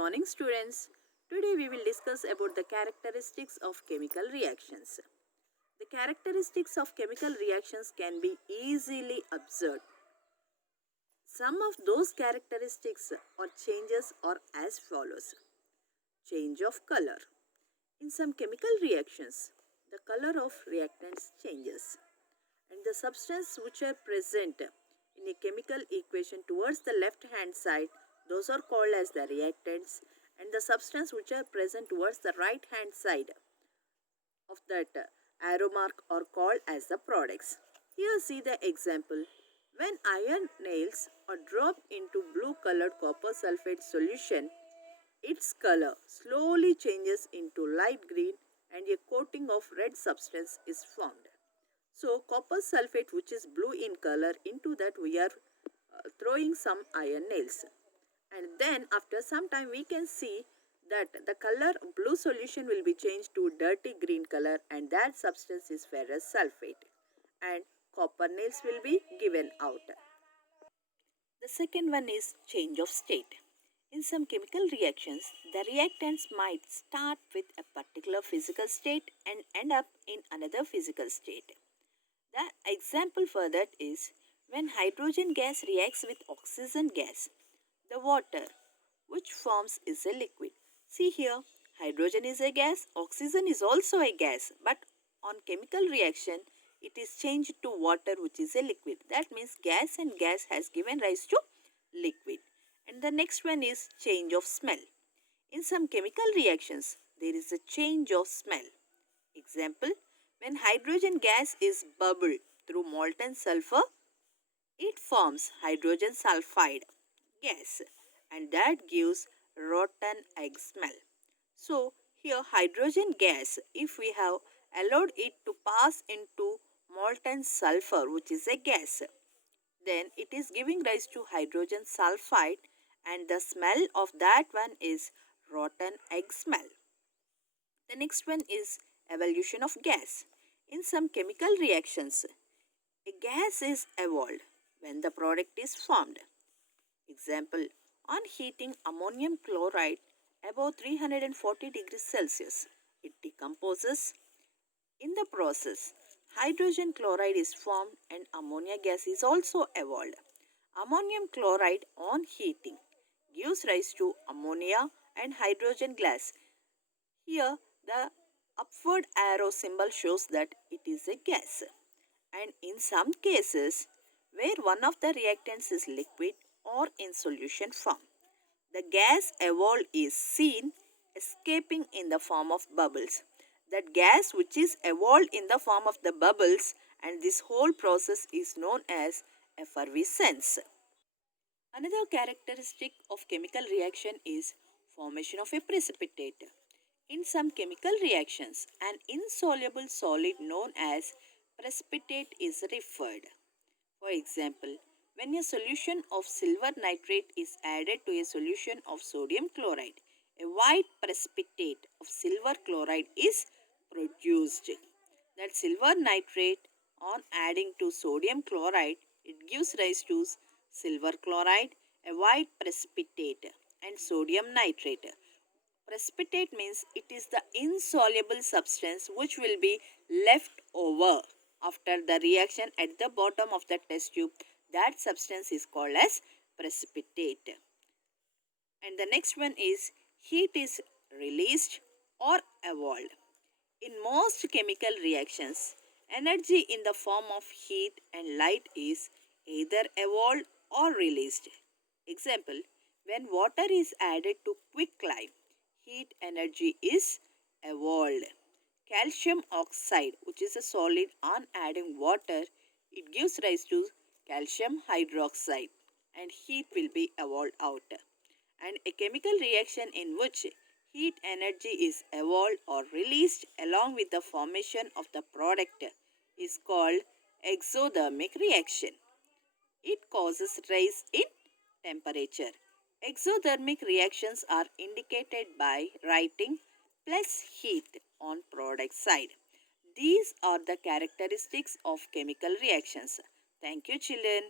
morning students. Today we will discuss about the characteristics of chemical reactions. The characteristics of chemical reactions can be easily observed. Some of those characteristics or changes are as follows. Change of color. In some chemical reactions, the color of reactants changes and the substance which are present in a chemical equation towards the left hand side, those are called as the reactants, and the substance which are present towards the right hand side of that arrow mark are called as the products. Here see the example. When iron nails are dropped into blue colored copper sulfate solution, its color slowly changes into light green and a coating of red substance is formed. So copper sulfate, which is blue in color, into that we are throwing some iron nails. And then after some time we can see that the color blue solution will be changed to dirty green color, and that substance is ferrous sulfate, and copper nails will be given out. The second one is change of state. In some chemical reactions, the reactants might start with a particular physical state and end up in another physical state. The example for that is when hydrogen gas reacts with oxygen gas, the water which forms is a liquid. See here, hydrogen is a gas, oxygen is also a gas, but on chemical reaction, it is changed to water which is a liquid. That means gas and gas has given rise to liquid. And the next one is change of smell. In some chemical reactions, there is a change of smell. Example, when hydrogen gas is bubbled through molten sulfur, it forms hydrogen sulfide gas, and that gives rotten egg smell. So here hydrogen gas, if we have allowed it to pass into molten sulfur which is a gas, then it is giving rise to hydrogen sulfide, and the smell of that one is rotten egg smell. The next one is evolution of gas. In some chemical reactions, a gas is evolved when the product is formed. Example, on heating ammonium chloride above 340 degrees Celsius, it decomposes. In the process, hydrogen chloride is formed and ammonia gas is also evolved. Ammonium chloride on heating gives rise to ammonia and hydrogen gas. Here, the upward arrow symbol shows that it is a gas. And in some cases, where one of the reactants is liquid or in solution form, the gas evolved is seen escaping in the form of bubbles. That gas which is evolved in the form of the bubbles, and this whole process is known as effervescence. Another characteristic of chemical reaction is formation of a precipitate. In some chemical reactions, an insoluble solid known as precipitate is referred. For example, when a solution of silver nitrate is added to a solution of sodium chloride, a white precipitate of silver chloride is produced. That silver nitrate, on adding to sodium chloride, it gives rise to silver chloride, a white precipitate, and sodium nitrate. Precipitate means it is the insoluble substance which will be left over after the reaction at the bottom of the test tube. That substance is called as precipitate. And the next one is heat is released or evolved. In most chemical reactions, energy in the form of heat and light is either evolved or released. Example, when water is added to quicklime, heat energy is evolved. Calcium oxide, which is a solid, on adding water, it gives rise to calcium hydroxide, and heat will be evolved out. And a chemical reaction in which heat energy is evolved or released along with the formation of the product is called exothermic reaction. It causes rise in temperature. Exothermic reactions are indicated by writing plus heat on product side. These are the characteristics of chemical reactions. Thank you, children.